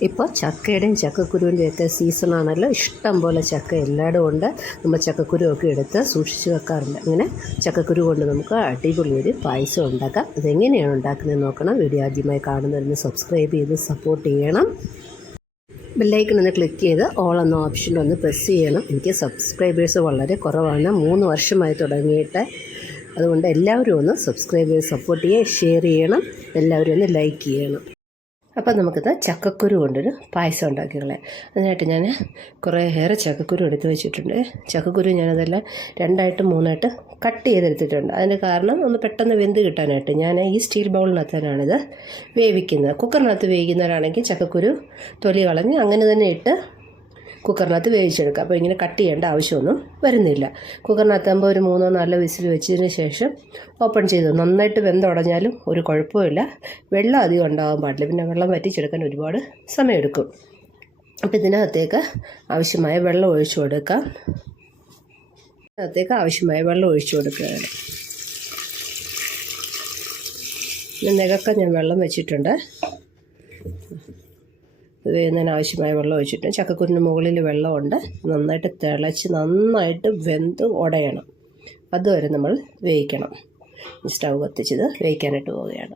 ഇപ്പോൾ ചക്കയുടെയും ചക്കക്കുരുവിന്റെയും ഒക്കെ സീസണാണല്ലോ ഇഷ്ടം പോലെ ചക്ക എല്ലായിടും ഉണ്ട്. നമ്മൾ ചക്കക്കുരുവൊക്കെ എടുത്ത് സൂക്ഷിച്ച് വെക്കാറുണ്ട്. അങ്ങനെ ചക്കക്കുരു കൊണ്ട് നമുക്ക് അടിപൊളി ഒരു പായസം ഉണ്ടാക്കാം. അതെങ്ങനെയാണ് ഉണ്ടാക്കുന്നത് നോക്കണം. വീഡിയോ ആദ്യമായി കാണുന്നവരൊന്ന് സബ്സ്ക്രൈബ് ചെയ്ത് സപ്പോർട്ട് ചെയ്യണം. ബെല്ലൈക്കൺ ഒന്ന് ക്ലിക്ക് ചെയ്ത് ഓൾ എന്ന ഓപ്ഷൻ ഒന്ന് പ്രസ് ചെയ്യണം. എനിക്ക് സബ്സ്ക്രൈബേഴ്സ് വളരെ കുറവാണ്. മൂന്ന് വർഷമായി തുടങ്ങിയിട്ട്. അതുകൊണ്ട് എല്ലാവരും ഒന്ന് സബ്സ്ക്രൈബ് ചെയ്ത് സപ്പോർട്ട് ചെയ്യുക ഷെയർ ചെയ്യണം. എല്ലാവരും ഒന്ന് ലൈക്ക് ചെയ്യണം. അപ്പം നമുക്കിത് ചക്കക്കുരു കൊണ്ടൊരു പായസം ഉണ്ടാക്കിക്കളെ അതിനായിട്ട് ഞാൻ കുറേ ഏറെ ചക്കക്കുരു എടുത്തു വെച്ചിട്ടുണ്ട്. ചക്കക്കുരു ഞാനതെല്ലാം രണ്ടായിട്ട് മൂന്നായിട്ട് കട്ട് ചെയ്തെടുത്തിട്ടുണ്ട്. അതിന്റെ കാരണം ഒന്ന് പെട്ടെന്ന് വെന്ത് കിട്ടാനായിട്ട് ഞാൻ ഈ സ്റ്റീൽ ബൗളിനകത്താണിത് വേവിക്കുന്നത്. കുക്കറിനകത്ത് വേവിക്കുന്നവരാണെങ്കിൽ ചക്കക്കുരു തൊലി കളഞ്ഞ് അങ്ങനെ തന്നെ ഇട്ട് കുക്കറിനകത്ത് വേവിച്ചെടുക്കുക. അപ്പോൾ ഇങ്ങനെ കട്ട് ചെയ്യേണ്ട ആവശ്യമൊന്നും വരുന്നില്ല. കുക്കറിനകത്താകുമ്പോൾ ഒരു മൂന്നോ നാലോ വിസിൽ വെച്ചതിന് ശേഷം ഓപ്പൺ ചെയ്ത് നന്നായിട്ട് വെന്തുടഞ്ഞാലും ഒരു കുഴപ്പമില്ല. വെള്ളം അധികം ഉണ്ടാകാൻ പാടില്ല. പിന്നെ വെള്ളം വറ്റിച്ചെടുക്കാൻ ഒരുപാട് സമയമെടുക്കും. അപ്പോൾ ഇതിനകത്തേക്ക് ആവശ്യമായ വെള്ളം ഒഴിച്ചു കൊടുക്കാം. അതിനകത്തേക്ക് ആവശ്യമായ വെള്ളം ഒഴിച്ചു കൊടുക്കുകയാണ്. നികക്ക ഞാൻ വെള്ളം വെച്ചിട്ടുണ്ട്. വേകുന്നതിന് ആവശ്യമായ വെള്ളം ഒഴിച്ചിട്ട് ചക്കക്കുരുന് മുകളിൽ വെള്ളമുണ്ട്. നന്നായിട്ട് തിളച്ച് നന്നായിട്ട് വെന്ത് ഉടയണം അതുവരെ നമ്മൾ വേവിക്കണം. സ്റ്റൗ കത്തിച്ചത് വേവിക്കാനായിട്ട് പോവുകയാണ്.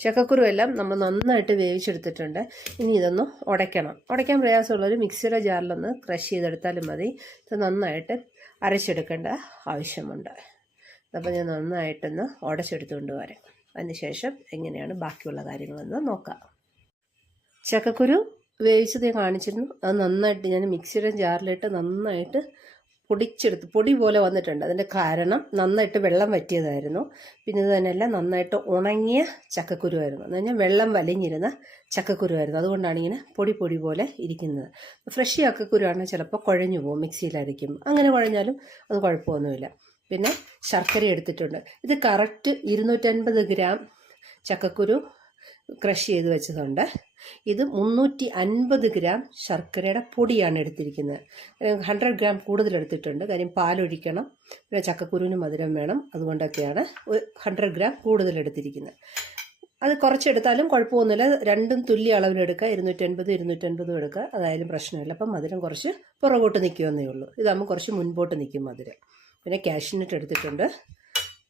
ചക്കക്കുരു എല്ലാം നമ്മൾ നന്നായിട്ട് വേവിച്ചെടുത്തിട്ടുണ്ട്. ഇനി ഇതൊന്ന് ഉടയ്ക്കണം ഉടയ്ക്കാൻ പ്രയാസമുള്ളൊരു മിക്സിയുടെ ജാറിലൊന്ന് ക്രഷ് ചെയ്തെടുത്താലും മതി. ഇത് നന്നായിട്ട് അരച്ചെടുക്കേണ്ട ആവശ്യമുണ്ട്. അപ്പോൾ ഞാൻ നന്നായിട്ടൊന്ന് ഉടച്ചെടുത്തുകൊണ്ട് വരാം. അതിനുശേഷം എങ്ങനെയാണ് ബാക്കിയുള്ള കാര്യങ്ങളെന്ന് നോക്കാം. ചക്കക്കുരു വേവിച്ചത് ഞാൻ കാണിച്ചിരുന്നു. അത് നന്നായിട്ട് ഞാൻ മിക്സിയുടെ ജാറിലിട്ട് നന്നായിട്ട് പൊടിച്ചെടുത്ത് പൊടി പോലെ വന്നിട്ടുണ്ട്. അതിന്റെ കാരണം നന്നായിട്ട് വെള്ളം വറ്റിയതായിരുന്നു. പിന്നെ തന്നെയല്ല നന്നായിട്ട് ഉണങ്ങിയ ചക്കക്കുരുവായിരുന്നു. എന്ന് പറഞ്ഞാൽ വെള്ളം വലിഞ്ഞിരുന്ന ചക്കക്കുരുവായിരുന്നു. അതുകൊണ്ടാണ് ഇങ്ങനെ പൊടി പൊടി പോലെ ഇരിക്കുന്നത്. ഫ്രഷ് ചക്കക്കുരുവാണെങ്കിൽ ചിലപ്പോൾ കുഴഞ്ഞു പോകും മിക്സിയിലരയ്ക്കും. അങ്ങനെ കുഴഞ്ഞാലും അത് കുഴപ്പമൊന്നുമില്ല. പിന്നെ ശർക്കര എടുത്തിട്ടുണ്ട്. ഇത് കറക്റ്റ് ഇരുന്നൂറ്റൻപത് ഗ്രാം ചക്കക്കുരു ക്രഷ് ചെയ്ത് വെച്ചതുണ്ട്. ഇത് മുന്നൂറ്റി അൻപത് ഗ്രാം ശർക്കരയുടെ പൊടിയാണ് എടുത്തിരിക്കുന്നത്. ഹൺഡ്രഡ് ഗ്രാം കൂടുതൽ എടുത്തിട്ടുണ്ട്. കാര്യം പാലൊഴിക്കണം. പിന്നെ ചക്കക്കുരുവിന് മധുരം വേണം. അതുകൊണ്ടൊക്കെയാണ് ഹൺഡ്രഡ് ഗ്രാം കൂടുതൽ എടുത്തിരിക്കുന്നത്. അത് കുറച്ചെടുത്താലും കുഴപ്പമൊന്നുമില്ല. രണ്ടും തുല്യ അളവിലെടുക്കുക ഇരുന്നൂറ്റൻപത് ഇരുന്നൂറ്റൻപതും എടുക്കുക. അതായാലും പ്രശ്നമില്ല. അപ്പം മധുരം കുറച്ച് പുറകോട്ട് നിൽക്കുമെന്നേ ഉള്ളൂ. ഇതാകുമ്പോൾ കുറച്ച് മുൻപോട്ട് നിൽക്കും മധുരം. പിന്നെ കാഷ്നട്ട് എടുത്തിട്ടുണ്ട്.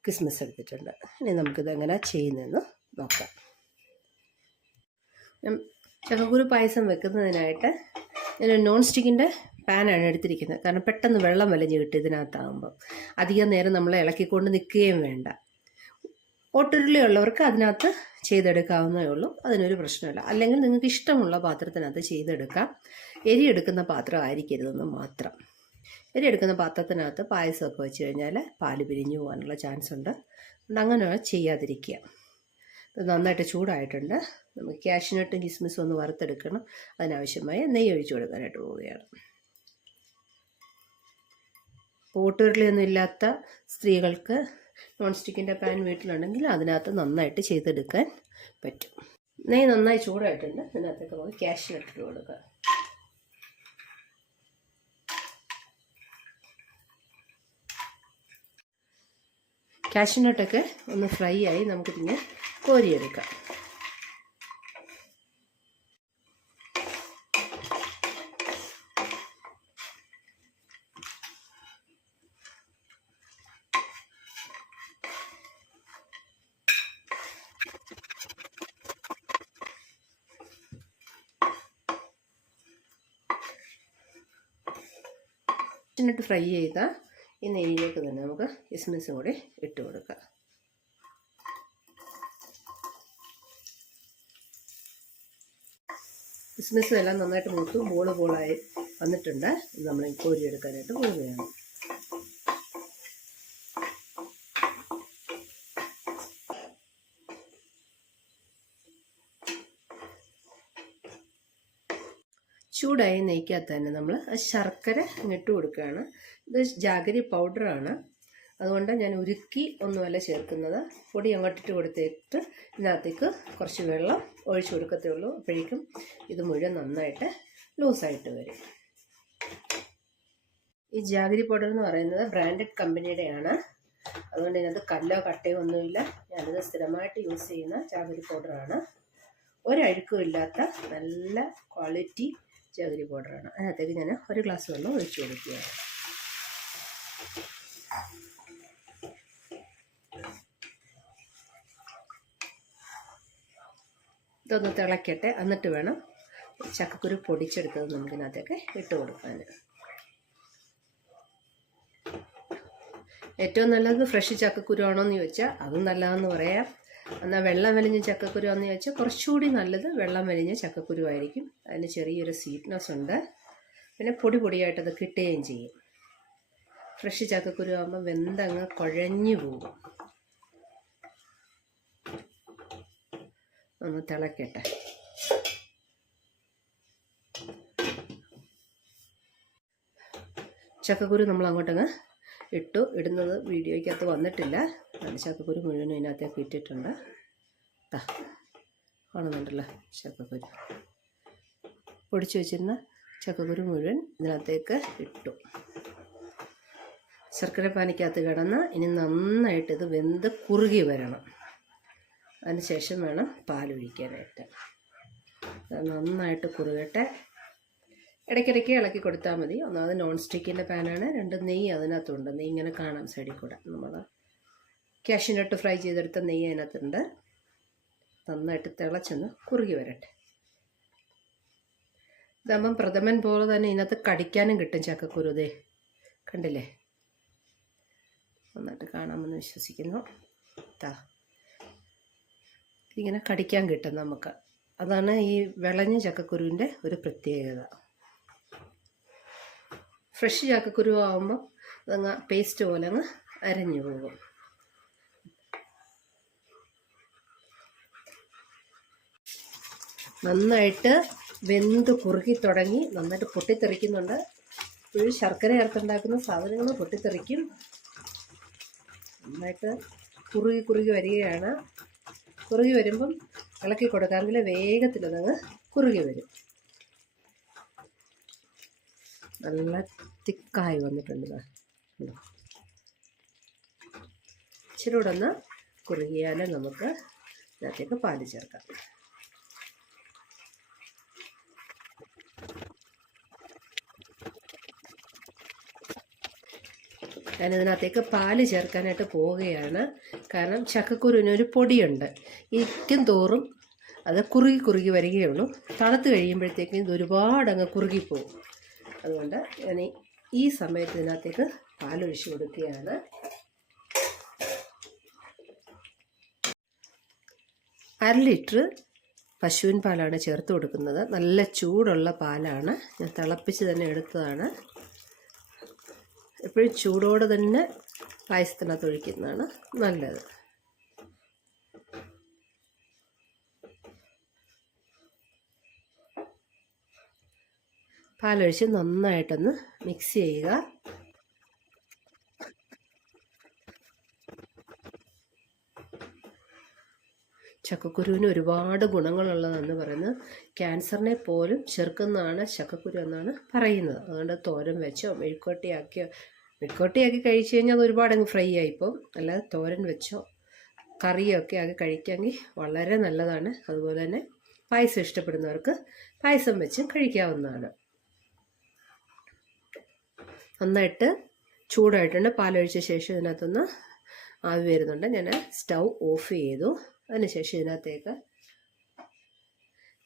കിസ്മിസ് എടുത്തിട്ടുണ്ട്. ഇനി നമുക്കിത് എങ്ങനെ ചെയ്യുന്നതെന്ന് നോക്കാം. ചക്കക്കുരു പായസം വെക്കുന്നതിനായിട്ട് ഞാൻ നോൺ സ്റ്റിക്കിന്റെ പാനാണ് എടുത്തിരിക്കുന്നത്. കാരണം പെട്ടെന്ന് വെള്ളം വലിഞ്ഞ് കിട്ടും ഇതിനകത്താകുമ്പോൾ അധികം നേരം നമ്മൾ ഇളക്കിക്കൊണ്ട് നിൽക്കുകയും വേണ്ട. ഓട്ടുരുളി ഉള്ളവർക്ക് അതിനകത്ത് ചെയ്തെടുക്കാവുന്നേ ഉള്ളൂ. അതിനൊരു പ്രശ്നമില്ല. അല്ലെങ്കിൽ നിങ്ങൾക്ക് ഇഷ്ടമുള്ള പാത്രത്തിനകത്ത് ചെയ്തെടുക്കാം. എരി എടുക്കുന്ന പാത്രം ആയിരിക്കരുതെന്ന് മാത്രം. എരി എടുക്കുന്ന പാത്രത്തിനകത്ത് പായസമൊക്കെ വെച്ച് കഴിഞ്ഞാൽ പാൽ പിരിഞ്ഞു പോകാനുള്ള ചാൻസ് ഉണ്ട്. അങ്ങനെ ചെയ്യാതിരിക്കുക. ഇത് നന്നായിട്ട് ചൂടായിട്ടുണ്ട്. നമുക്ക് ക്യാഷ്നട്ടും കിസ്മിസും ഒന്ന് വറുത്തെടുക്കണം. അതിനാവശ്യമായ നെയ്യ് ഒഴിച്ചു കൊടുക്കാനായിട്ട് പോവുകയാണ്. ഓട്ടുരുളിയൊന്നും ഇല്ലാത്ത സ്ത്രീകൾക്ക് നോൺ സ്റ്റിക്കിന്റെ പാൻ വീട്ടിലുണ്ടെങ്കിൽ അതിനകത്ത് നന്നായിട്ട് ചെയ്തെടുക്കാൻ പറ്റും. നെയ്യ് നന്നായി ചൂടായിട്ടുണ്ട്. അതിനകത്തേക്ക് നമുക്ക് ക്യാഷ്നട്ട് ഇട്ട് കൊടുക്കുക കാഷ്യൂനട്ടൊക്കെ ഒന്ന് ഫ്രൈ ആയി നമുക്ക് പിന്നെ കോരിയെടുക്കാം. ഫ്രൈ ചെയ്ത ഈ നെയ്യിലേക്ക് തന്നെ നമുക്ക് കിസ്മിസും കൂടി ഇട്ട് കൊടുക്കാം. കിസ്മിസും എല്ലാം നന്നായിട്ട് മൂത്തു ബോൾ ബോളായി വന്നിട്ടുണ്ട്. ഇത് നമ്മൾ കോരി എടുക്കാനായിട്ട് പോവുകയാണ്. ചൂടായി നെയ്ക്കകത്ത് തന്നെ നമ്മൾ ശർക്കര ഇട്ട് കൊടുക്കുകയാണ്. ഇത് ജാഗരി പൗഡറാണ്. അതുകൊണ്ട് ഞാൻ ഉരുക്കി ഒന്നുമല്ല ചേർക്കുന്നത്. പൊടി അങ്ങോട്ടിട്ട് കൊടുത്തിട്ട് ഇതിനകത്തേക്ക് കുറച്ച് വെള്ളം ഒഴിച്ചു കൊടുക്കത്തേ ഉള്ളൂ. അപ്പോഴേക്കും ഇത് മുഴുവൻ നന്നായിട്ട് ലൂസായിട്ട് വരും. ഈ ജാഗിരി പൗഡർ എന്ന് പറയുന്നത് ബ്രാൻഡഡ് കമ്പനിയുടെയാണ്. അതുകൊണ്ട് ഇതിനകത്ത് കല്ലോ കട്ടയോ ഒന്നുമില്ല. ഞാനിത് സ്ഥിരമായിട്ട് യൂസ് ചെയ്യുന്ന ജാഗിരി പൗഡറാണ്. ഒരഴുക്കും ഇല്ലാത്ത നല്ല ക്വാളിറ്റി ജാഗിരി പൗഡറാണ്. അതിനകത്തേക്ക് ഞാൻ ഒരു ഗ്ലാസ് വെള്ളം ഒഴിച്ചു കൊടുക്കുകയാണ്. ഇതൊന്ന് തിളയ്ക്കട്ടെ എന്നിട്ട് വേണം ചക്കക്കുരു പൊടിച്ചെടുത്തത് നമുക്കിനകത്തേക്ക് ഇട്ട് കൊടുക്കാൻ. ഏറ്റവും നല്ലത് ഫ്രഷ് ചക്കക്കുരു ആണോ എന്ന് ചോദിച്ചാൽ അതും നല്ലതെന്ന് പറയാം. എന്നാൽ വെള്ളം വലിഞ്ഞ ചക്കക്കുരു ആണെന്ന് ചോദിച്ചാൽ കുറച്ചുകൂടി നല്ലത് വെള്ളം വലിഞ്ഞ ചക്കക്കുരു ആയിരിക്കും അതിന് ചെറിയൊരു സ്വീറ്റ്നെസ് ഉണ്ട്. പിന്നെ പൊടി പൊടിയായിട്ടത് കിട്ടുകയും ചെയ്യും. ഫ്രഷ് ചക്കക്കുരു ആകുമ്പോൾ വെന്തങ്ങ് കുഴഞ്ഞു പോകും. ഒന്ന് തിളക്കട്ടെ. ചക്കക്കുരു നമ്മൾ അങ്ങോട്ടങ്ങ് ഇട്ടു. ഇടുന്നത് വീഡിയോയ്ക്കകത്ത് വന്നിട്ടില്ല. അത് ചക്കക്കുരു മുഴുവനും ഇതിനകത്തേക്ക് ഇട്ടിട്ടുണ്ട്. കാണുന്നുണ്ടല്ലോ ചക്കക്കുരു. പൊടിച്ചു വെച്ചിരുന്ന ചക്കക്കുരു മുഴുവൻ ഇതിനകത്തേക്ക് ഇട്ടു. ശർക്കര പാനിക്കകത്ത് കിടന്ന് ഇനി നന്നായിട്ട് ഇത് വെന്ത് കുറുകി വരണം. അതിന് ശേഷം വേണം പാലൊഴിക്കാനായിട്ട്. നന്നായിട്ട് കുറുകട്ടെ. ഇടയ്ക്കിടയ്ക്ക് ഇളക്കി കൊടുത്താൽ മതി. ഒന്നാമത് നോൺ സ്റ്റിക്കിന്റെ പാനാണ്. രണ്ട് നെയ്യ് അതിനകത്തുണ്ട്. നെയ്യ് ഇങ്ങനെ കാണാം സൈഡിൽ കൂടെ നമ്മൾ ക്യാഷിനട്ട് ഫ്രൈ ചെയ്തെടുത്ത നെയ്യ് അതിനകത്തുണ്ട്. നന്നായിട്ട് തിളച്ചൊന്ന് കുറുകി വരട്ടെ. ഇതാകുമ്പം പ്രഥമൻ പോലെ തന്നെ ഇതിനകത്ത് കടിക്കാനും കിട്ടും ചക്കക്കുരുതേ കണ്ടില്ലേ? നന്നായിട്ട് കാണാമെന്ന് വിശ്വസിക്കുന്നു. താ ഇതിങ്ങനെ കടിക്കാൻ കിട്ടും നമുക്ക്. അതാണ് ഈ വിളഞ്ഞ ചക്കക്കുരുവിന്റെ ഒരു പ്രത്യേകത. ഫ്രഷ് ചക്കക്കുരു ആകുമ്പോൾ അതങ്ങ് പേസ്റ്റ് പോലെ അങ്ങ് അരഞ്ഞു പോകും. നന്നായിട്ട് വെന്ത് കുറുകി തുടങ്ങി നന്നായിട്ട് പൊട്ടിത്തെറിക്കുന്നുണ്ട്. ഇപ്പോഴും ശർക്കര ചേർത്തുണ്ടാക്കുന്ന സാധനങ്ങൾ പൊട്ടിത്തെറിക്കും. നന്നായിട്ട് കുറുകി കുറുകി വരികയാണ്. കുറുകി വരുമ്പം ഇളക്കി കൊടുക്കാമെങ്കിൽ വേഗത്തിൽ അതങ്ങ് കുറുകി വരും. നല്ല തിക്കായി വന്നിട്ടുണ്ട്? ഇച്ചിരി കൂടെ ഒന്ന് കുറുകിയാലേ നമുക്ക് ഇതിനകത്തേക്ക് പാൽ ചേർക്കാം. ഞാനിതിനകത്തേക്ക് പാൽ ചേർക്കാനായിട്ട് പോവുകയാണ്. കാരണം ചക്കക്കുരുവിനൊരു പൊടിയുണ്ട്. ഇരിക്കും തോറും അത് കുറുകി കുറുകി വരികയുള്ളൂ. തണുത്ത് കഴിയുമ്പോഴത്തേക്കും ഇത് ഒരുപാട് അങ്ങ് കുറുകിപ്പോവും. അതുകൊണ്ട് ഞാൻ ഈ സമയത്ത് ഇതിനകത്തേക്ക് പാലൊഴിച്ച് കൊടുക്കുകയാണ്. അര ലിറ്റർ പശുവിൻ പാലാണ് ചേർത്ത് കൊടുക്കുന്നത്. നല്ല ചൂടുള്ള പാലാണ്. ഞാൻ തിളപ്പിച്ച് തന്നെ എടുത്തതാണ്. എപ്പോഴും ചൂടോടെ തന്നെ പായസത്തിനകത്ത് ഒഴിക്കുന്നതാണ് നല്ലത്. പാലൊഴിച്ച് നന്നായിട്ടൊന്ന് മിക്സ് ചെയ്യുക. ചക്കക്കുരുവിന് ഒരുപാട് ഗുണങ്ങളുള്ളതെന്ന് പറയുന്നത് ക്യാൻസറിനെ പോലും ചെറുക്കുന്നതാണ് ചക്കക്കുരു എന്നാണ് പറയുന്നത്. അതുകൊണ്ട് തോരൻ വെച്ചോ മെഴുക്കോട്ടിയാക്കിയോ മെഴുക്കോട്ടിയാക്കി കഴിച്ചു കഴിഞ്ഞാൽ അത് ഒരുപാട് അങ്ങ് ഫ്രൈ ആയിപ്പോൾ അല്ലാതെ തോരൻ വെച്ചോ കറിയൊക്കെ ആക്കി കഴിക്കാമെങ്കിൽ വളരെ നല്ലതാണ്. അതുപോലെ തന്നെ പായസം ഇഷ്ടപ്പെടുന്നവർക്ക് പായസം വെച്ചും കഴിക്കാവുന്നതാണ്. നന്നായിട്ട് ചൂടായിട്ടുണ്ട്. പാലൊഴിച്ച ശേഷം ഇതിനകത്തുനിന്ന് ആവി വരുന്നുണ്ട്. ഞാൻ സ്റ്റൗ ഓഫ് ചെയ്തു. അതിനുശേഷം ഇതിനകത്തേക്ക്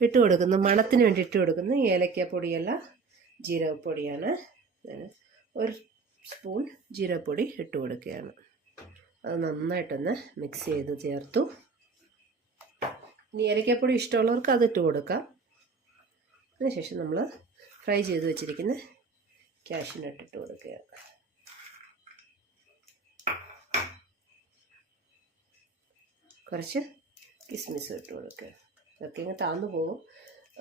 ഇട്ട് കൊടുക്കുന്നു. മണത്തിന് വേണ്ടി ഇട്ട് കൊടുക്കുന്നു. ഏലക്ക പൊടിയല്ല ജീരകപ്പൊടിയാണ്. ഒരു സ്പൂൺ ജീരപ്പൊടി ഇട്ട് കൊടുക്കുകയാണ്. അത് നന്നായിട്ടൊന്ന് മിക്സ് ചെയ്ത് ചേർത്തു. ഇനി ഏലക്കപ്പൊടി ഇഷ്ടമുള്ളവർക്ക് അത് ഇട്ട് കൊടുക്കാം. അതിനുശേഷം നമ്മൾ ഫ്രൈ ചെയ്ത് വെച്ചിരിക്കുന്ന ക്യാഷിനട്ട് ഇട്ട് കൊടുക്കുകയാണ്. കുറച്ച് കിസ്മിസ് ഇട്ട് കൊടുക്കുക. ഇതൊക്കെ ഇങ്ങ് താന്നു പോകും.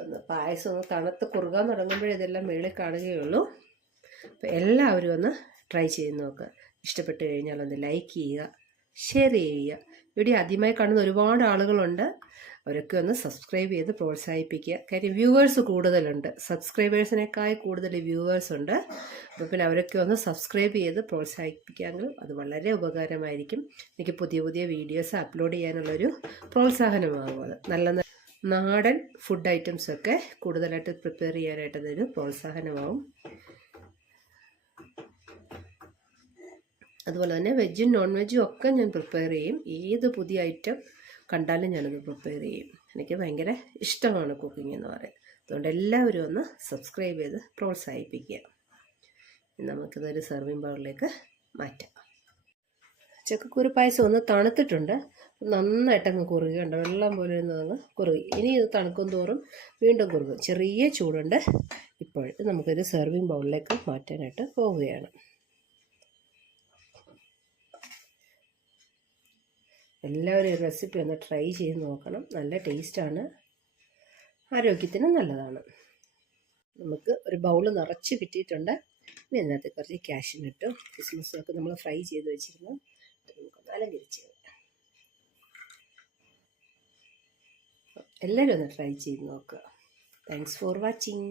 ഒന്ന് പായസം ഒന്ന് തണുത്ത് കുറുകാൻ തുടങ്ങുമ്പോഴേ ഇതെല്ലാം മേളിൽ കാണുകയുള്ളൂ. അപ്പോൾ എല്ലാവരും ഒന്ന് ട്രൈ ചെയ്ത് നോക്കുക ഇഷ്ടപ്പെട്ട് കഴിഞ്ഞാൽ ഒന്ന് ലൈക്ക് ചെയ്യുക ഷെയർ ചെയ്യുക. ഇവിടെ ആദ്യമായി കാണുന്ന ഒരുപാട് ആളുകളുണ്ട്. അവരൊക്കെ ഒന്ന് സബ്സ്ക്രൈബ് ചെയ്ത് പ്രോത്സാഹിപ്പിക്കുക. കാര്യം വ്യൂവേഴ്സ് കൂടുതലുണ്ട്. സബ്സ്ക്രൈബേഴ്സിനേക്കാൾ കൂടുതൽ വ്യൂവേഴ്സ് ഉണ്ട്. അപ്പോൾ പിന്നെ അവരൊക്കെ ഒന്ന് സബ്സ്ക്രൈബ് ചെയ്ത് പ്രോത്സാഹിപ്പിക്കാമെങ്കിൽ അത് വളരെ ഉപകാരമായിരിക്കും. എനിക്ക് പുതിയ പുതിയ വീഡിയോസ് അപ്ലോഡ് ചെയ്യാനുള്ളൊരു പ്രോത്സാഹനമാകും അത്. നല്ല നാടൻ ഫുഡ് ഐറ്റംസൊക്കെ കൂടുതലായിട്ട് പ്രിപ്പയർ ചെയ്യാനായിട്ട് അതൊരു പ്രോത്സാഹനമാവും അതുപോലെ തന്നെ വെജും നോൺ വെജും ഒക്കെ ഞാൻ പ്രിപ്പയർ ചെയ്യും. ഏത് പുതിയ ഐറ്റം കണ്ടാലും ഞാനത് പ്രിപ്പയർ ചെയ്യും. എനിക്ക് ഭയങ്കര ഇഷ്ടമാണ് കുക്കിംഗ് എന്ന് പറയുന്നത്. അതുകൊണ്ട് എല്ലാവരും ഒന്ന് സബ്സ്ക്രൈബ് ചെയ്ത് പ്രോത്സാഹിപ്പിക്കുക. നമുക്കിതൊരു സെർവിങ് ബൗളിലേക്ക് മാറ്റാം. ചക്കക്കുരു പായസം ഒന്ന് തണുത്തിട്ടുണ്ട്. നന്നായിട്ട് അങ്ങ് കുറുകയുണ്ട് വെള്ളം പോലെ ഒന്ന് കുറുകി. ഇനി ഇത് തണുക്കും തോറും വീണ്ടും കുറുകും. ചെറിയ ചൂടുണ്ട്. ഇപ്പോൾ നമുക്കൊരു സെർവിങ് ബൗളിലേക്ക് മാറ്റാനായിട്ട് പോവുകയാണ്. എല്ലാവരും ഈ റെസിപ്പി ഒന്ന് ട്രൈ ചെയ്ത് നോക്കണം. നല്ല ടേസ്റ്റാണ് ആരോഗ്യത്തിന് നല്ലതാണ്. നമുക്ക് ഒരു ബൗൾ നിറച്ച് കിട്ടിയിട്ടുണ്ട്. ഇനി ഇതിനകത്ത് കുറച്ച് ക്യാഷിനിട്ടു കിസ്മസും ഒക്കെ നമ്മൾ ഫ്രൈ ചെയ്ത് വെച്ചിരുന്നു. നമുക്കൊന്ന് അലങ്കരിച്ച് എല്ലാവരും ഒന്ന് ട്രൈ ചെയ്ത് നോക്കുക. Thanks for watching